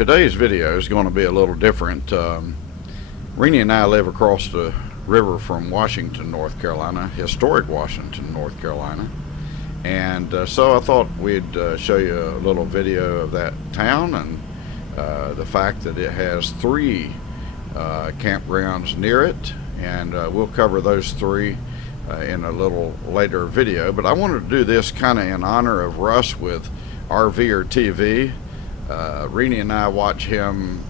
Today's video is going to be a little different. Renee and I live across the river from Washington, North Carolina, historic Washington, North Carolina. And so I thought we'd show you a little video of that town and the fact that it has three campgrounds near it. And we'll cover those three in a little later video. But I wanted to do this kind of in honor of Russ with RVer TV. Renee and I watch him,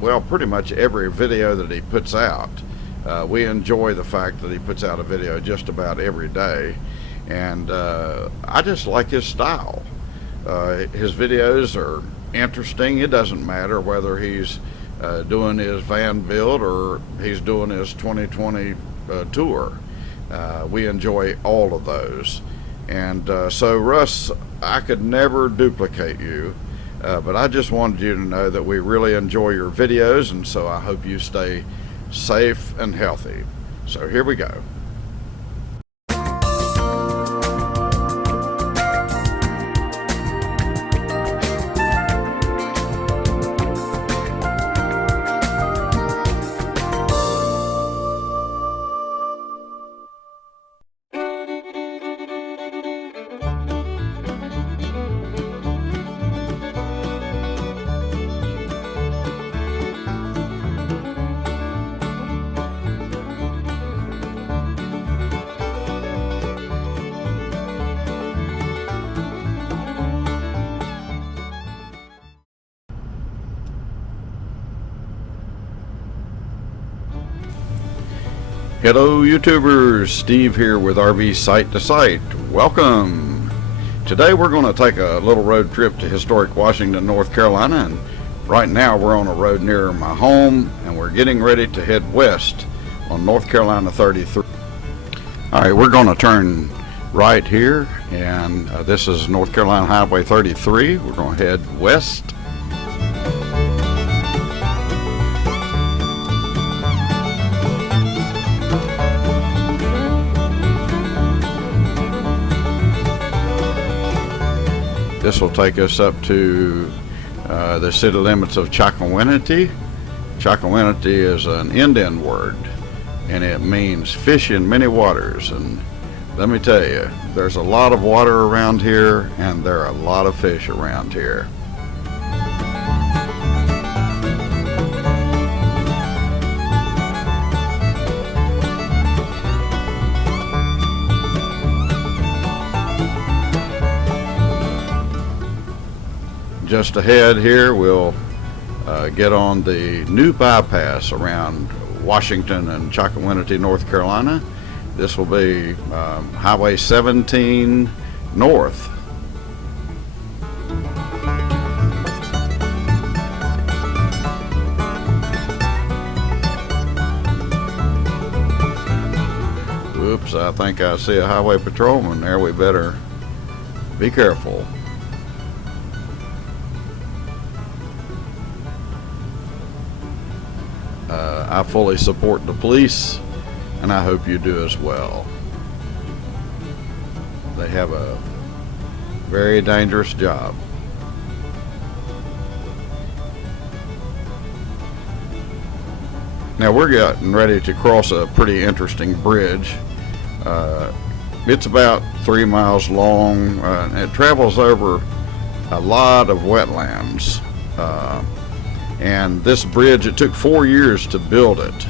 well, pretty much every video that he puts out. We enjoy the fact that he puts out a video just about every day, and I just like his style. His videos are interesting. It doesn't matter whether he's doing his van build or he's doing his 2020 tour. We enjoy all of those. And so Russ, I could never duplicate you. But I just wanted you to know that we really enjoy your videos, and so I hope you stay safe and healthy. So here we go. Hello YouTubers, Steve here with RV Site to Site. Welcome! Today we're going to take a little road trip to historic Washington, North Carolina, and right now we're on a road near my home and we're getting ready to head west on North Carolina 33. Alright, we're going to turn right here, and this is North Carolina Highway 33. We're going to head west. This will take us up to the city limits of Chocowinity. Chocowinity is an Indian word, and it means fish in many waters. And let me tell you, there's a lot of water around here, and there are a lot of fish around here. Just ahead here, we'll get on the new bypass around Washington and Chocowinity, North Carolina. This will be Highway 17 North. Oops, I think I see a highway patrolman there. We better be careful. I fully support the police, and I hope you do as well. They have a very dangerous job. Now we're getting ready to cross a pretty interesting bridge. It's about 3 miles long, and it travels over a lot of wetlands. And this bridge, it took 4 years to build it.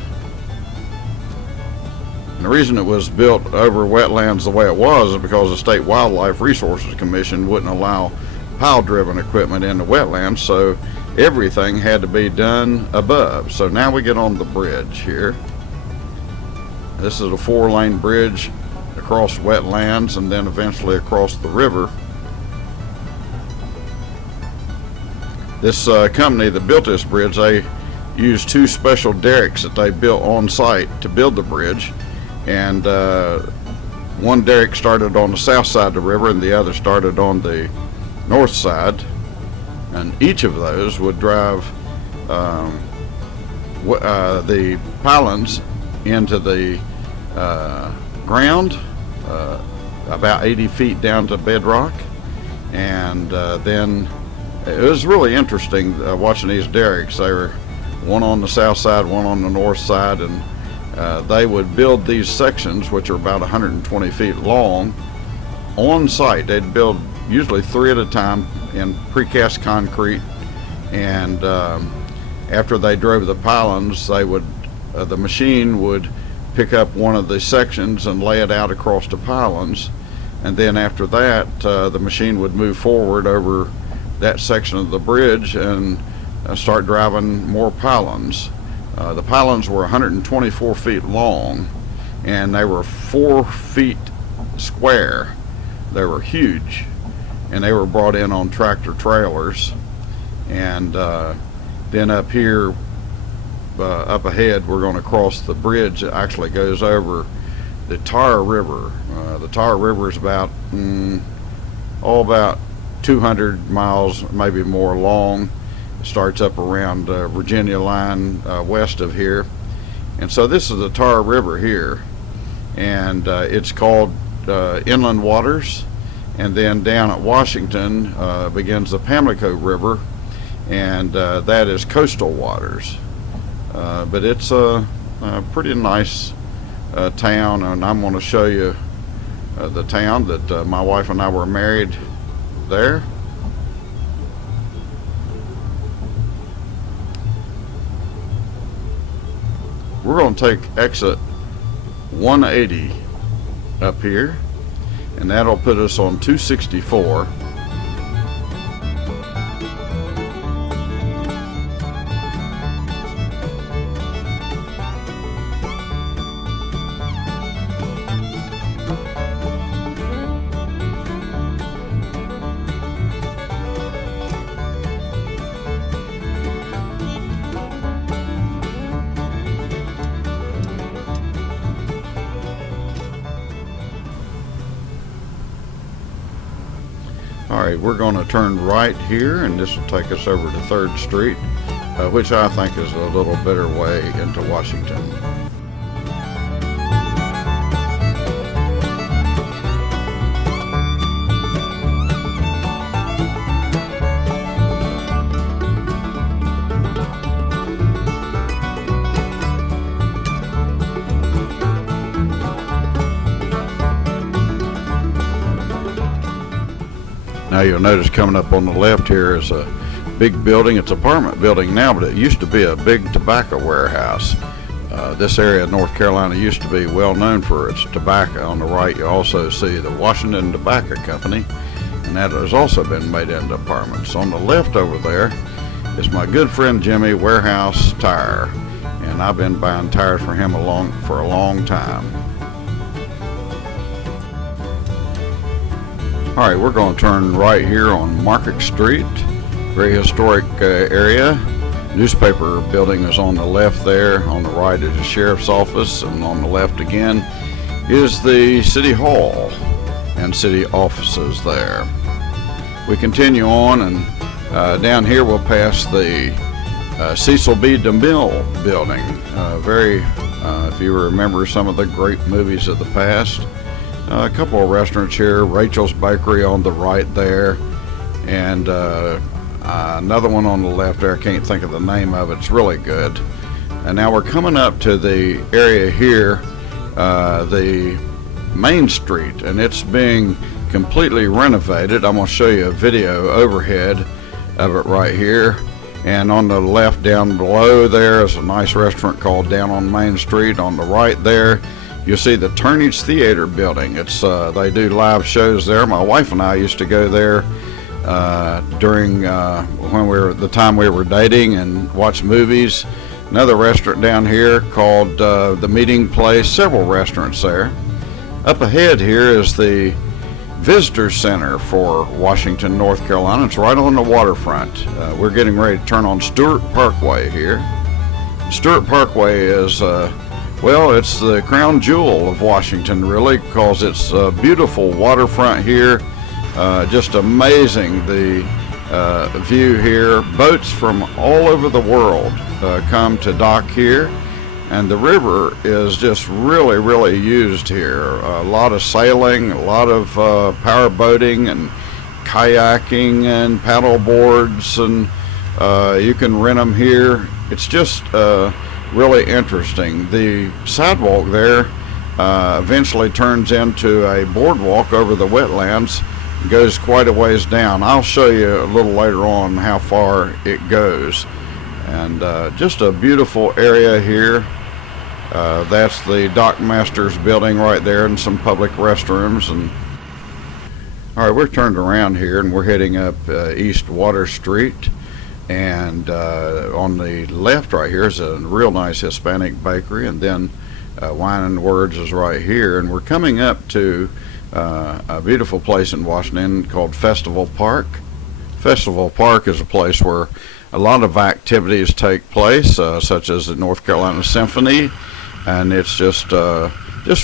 And the reason it was built over wetlands the way it was is because the State Wildlife Resources Commission wouldn't allow pile-driven equipment in the wetlands, so everything had to be done above. So now we get on the bridge here. This is a 4-lane bridge across wetlands and then eventually across the river. This company that built this bridge, they used 2 special derricks that they built on site to build the bridge, and one derrick started on the south side of the river and the other started on the north side, and each of those would drive the pylons into the ground about 80 feet down to bedrock, and then it was really interesting watching these derricks. They were one on the south side, one on the north side, and they would build these sections, which are about 120 feet long, on site. They'd build usually 3 at a time in precast concrete, and after they drove the pylons, they would the machine would pick up one of the sections and lay it out across the pylons, and then after that the machine would move forward over that section of the bridge and start driving more pylons. The pylons were 124 feet long, and they were 4 feet square. They were huge, and they were brought in on tractor trailers. And then up here, up ahead, we're going to cross the bridge that actually goes over the Tar River. The Tar River is about about 200 miles, maybe more long. It starts up around Virginia line west of here, and so this is the Tar River here, and it's called inland waters. And then down at Washington begins the Pamlico River, and that is coastal waters. But it's a pretty nice town, and I'm going to show you the town that my wife and I were married there. We're going to take exit 180 up here, and that'll put us on 264. Alright, we're going to turn right here, and this will take us over to 3rd Street, which I think is a little better way into Washington. Now you'll notice coming up on the left here is a big building. It's an apartment building now, but it used to be a big tobacco warehouse. This area of North Carolina used to be well known for its tobacco. On the right you also see the Washington Tobacco Company, and that has also been made into apartments. On the left over there is my good friend Jimmy, Warehouse Tire, and I've been buying tires for him for a long time. Alright, we're going to turn right here on Market Street. Very historic area. Newspaper building is on the left there. On the right is the sheriff's office, and on the left again is the City Hall and city offices there. We continue on, and down here we'll pass the Cecil B. DeMille building. If you remember some of the great movies of the past. A couple of restaurants here, Rachel's Bakery on the right there, and another one on the left there. I can't think of the name of it. It's really good. And now we're coming up to the area here, the Main Street, and it's being completely renovated. I'm going to show you a video overhead of it right here. And on the left down below there is a nice restaurant called Down on Main Street. On the right there you'll see the Turnage Theater building. It's they do live shows there. My wife and I used to go there during the time we were dating and watch movies. Another restaurant down here called the Meeting Place. Several restaurants there. Up ahead here is the Visitor Center for Washington, North Carolina. It's right on the waterfront. We're getting ready to turn on Stewart Parkway here. Stewart Parkway is well, it's the crown jewel of Washington, really, because it's a beautiful waterfront here. Just amazing, the view here. Boats from all over the world come to dock here, and the river is just really, really used here. A lot of sailing, a lot of power boating, and kayaking and paddle boards, and you can rent them here. It's just really interesting. The sidewalk there eventually turns into a boardwalk over the wetlands. It goes quite a ways down. I'll show you a little later on how far it goes. And just a beautiful area here. That's the Dockmasters building right there, and some public restrooms. And all right, we're turned around here and we're heading up East Water Street. And on the left right here is a real nice Hispanic bakery, and then Wine and Words is right here. And we're coming up to a beautiful place in Washington called Festival Park. Festival Park is a place where a lot of activities take place, such as the North Carolina Symphony, and it's just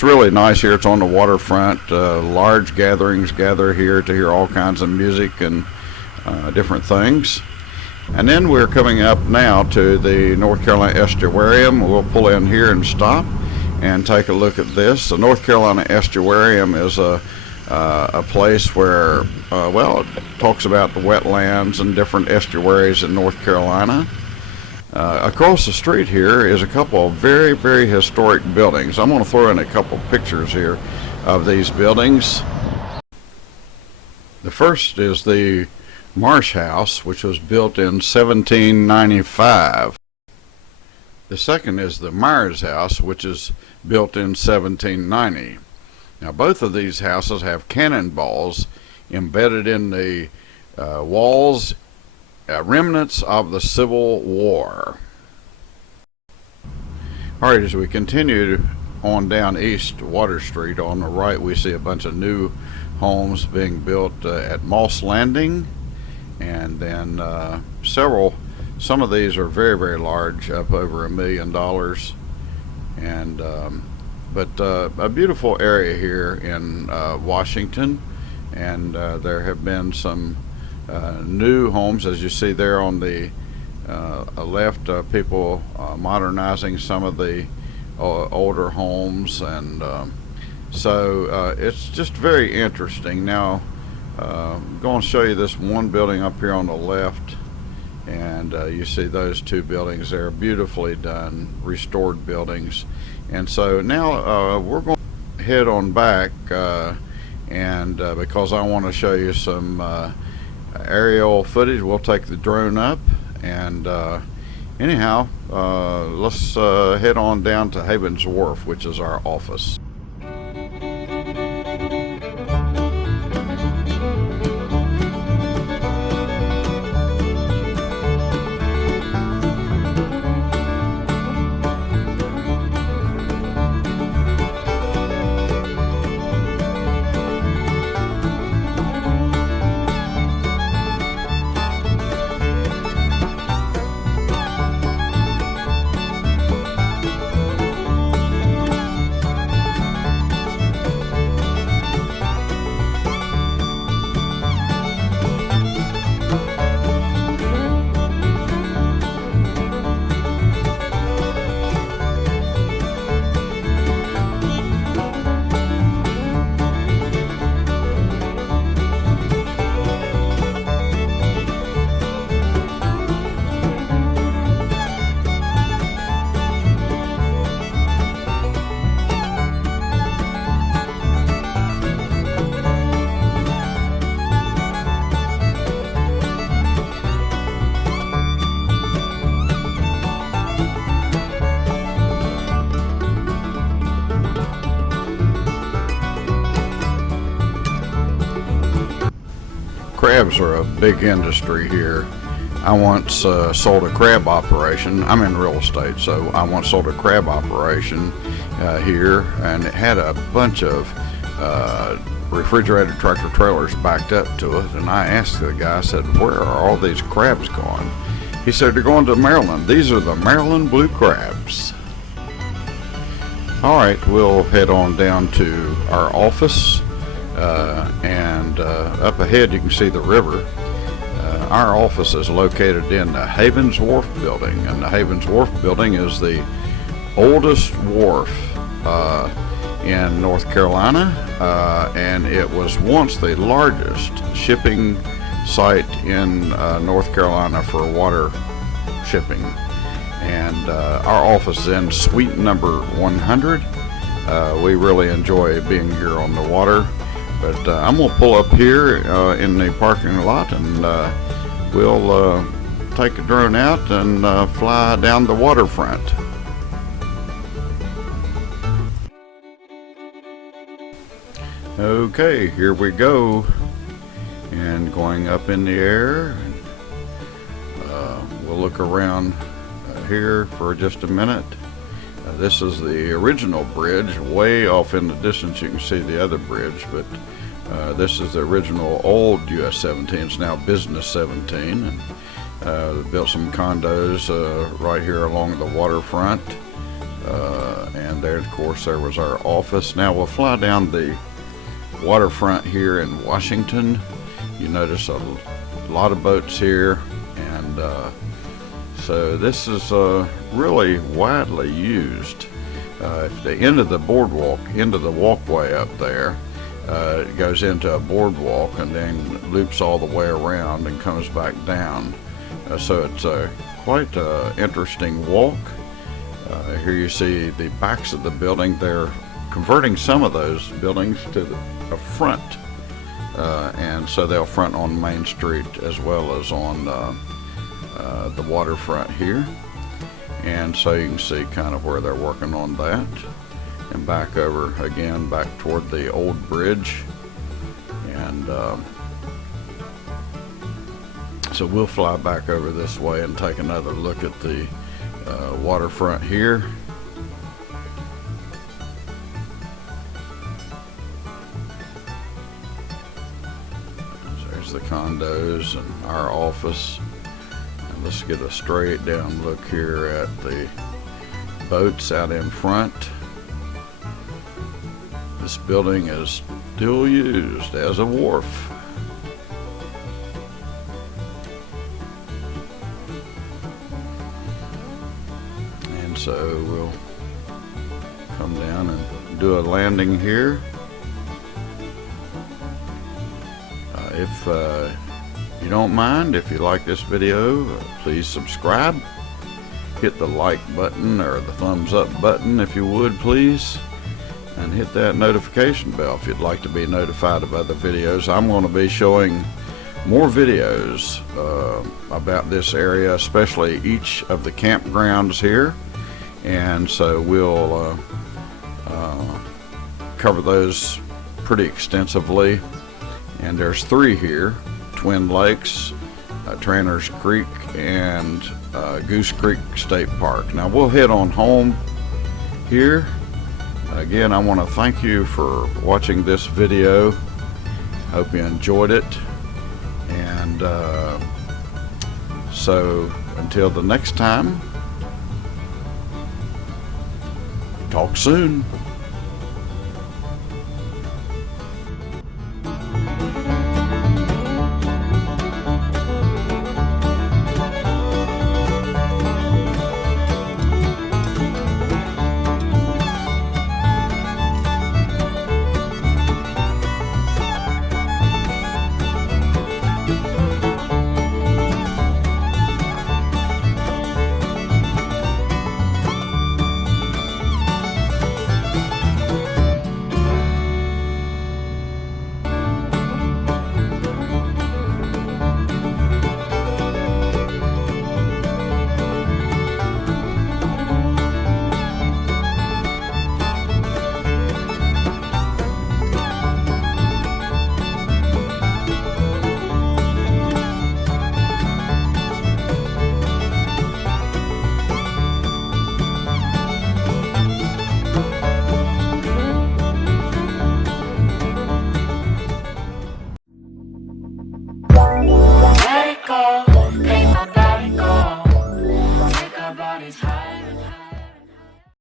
really nice here. It's on the waterfront. Large gatherings gather here to hear all kinds of music and different things. And then we're coming up now to the North Carolina Estuarium. We'll pull in here and stop and take a look at this. The North Carolina Estuarium is a place where, well, it talks about the wetlands and different estuaries in North Carolina. Across the street here is a couple of very, very historic buildings. I'm going to throw in a couple pictures here of these buildings. The first is the Marsh House, which was built in 1795. The second is the Myers House, which is built in 1790. Now, both of these houses have cannonballs embedded in the walls, remnants of the Civil War. All right, as we continue on down East Water Street, on the right we see a bunch of new homes being built at Moss Landing. And then some of these are very, very large, up over $1 million. And but a beautiful area here in Washington, and there have been some new homes, as you see there on the left, people modernizing some of the older homes, and so it's just very interesting. Now I'm going to show you this one building up here on the left, and you see those two buildings there, beautifully done, restored buildings. And so now we're going to head on back, and because I want to show you some aerial footage, we'll take the drone up, and anyhow, let's head on down to Havens Wharf, which is our office. Crabs are a big industry here. I once sold a crab operation. I'm in real estate, so I once sold a crab operation here, and it had a bunch of refrigerated tractor trailers backed up to it. And I asked the guy, I said, "Where are all these crabs going?" He said, "They're going to Maryland. These are the Maryland blue crabs." All right, we'll head on down to our office, and up ahead you can see the river. Our office is located in the Havens Wharf building, and the Havens Wharf building is the oldest wharf in North Carolina, and it was once the largest shipping site in North Carolina for water shipping. And our office is in suite number 100. We really enjoy being here on the water, but I'm going to pull up here in the parking lot, and we'll take a drone out and fly down the waterfront. Okay, here we go, and going up in the air. We'll look around here for just a minute. This is the original bridge. Way off in the distance you can see the other bridge, but this is the original old US 17. It's now Business 17, and built some condos right here along the waterfront, and there, of course, there was our office. Now we'll fly down the waterfront here in Washington. You notice a lot of boats here, and so this is really widely used. At the end of the boardwalk, into the walkway up there, it goes into a boardwalk and then loops all the way around and comes back down. So it's quite an interesting walk. Here you see the backs of the building. They're converting some of those buildings to a front, and so they'll front on Main Street as well as on the waterfront here. And so you can see kind of where they're working on that, and back over again back toward the old bridge. And so we'll fly back over this way and take another look at the waterfront here. There's the condos and our office. And let's get a straight down look here at the boats out in front. This building is still used as a wharf. And so we'll come down and do a landing here. If you don't mind, if you like this video, please subscribe. Hit the like button or the thumbs up button if you would, please. And hit that notification bell if you'd like to be notified of other videos. I'm going to be showing more videos about this area, especially each of the campgrounds here. And so we'll cover those pretty extensively. And there's 3 here: Twin Lakes, Tranners Creek, and Goose Creek State Park. Now we'll head on home here. Again, I want to thank you for watching this video. Hope you enjoyed it. And so until the next time, talk soon. Let it go.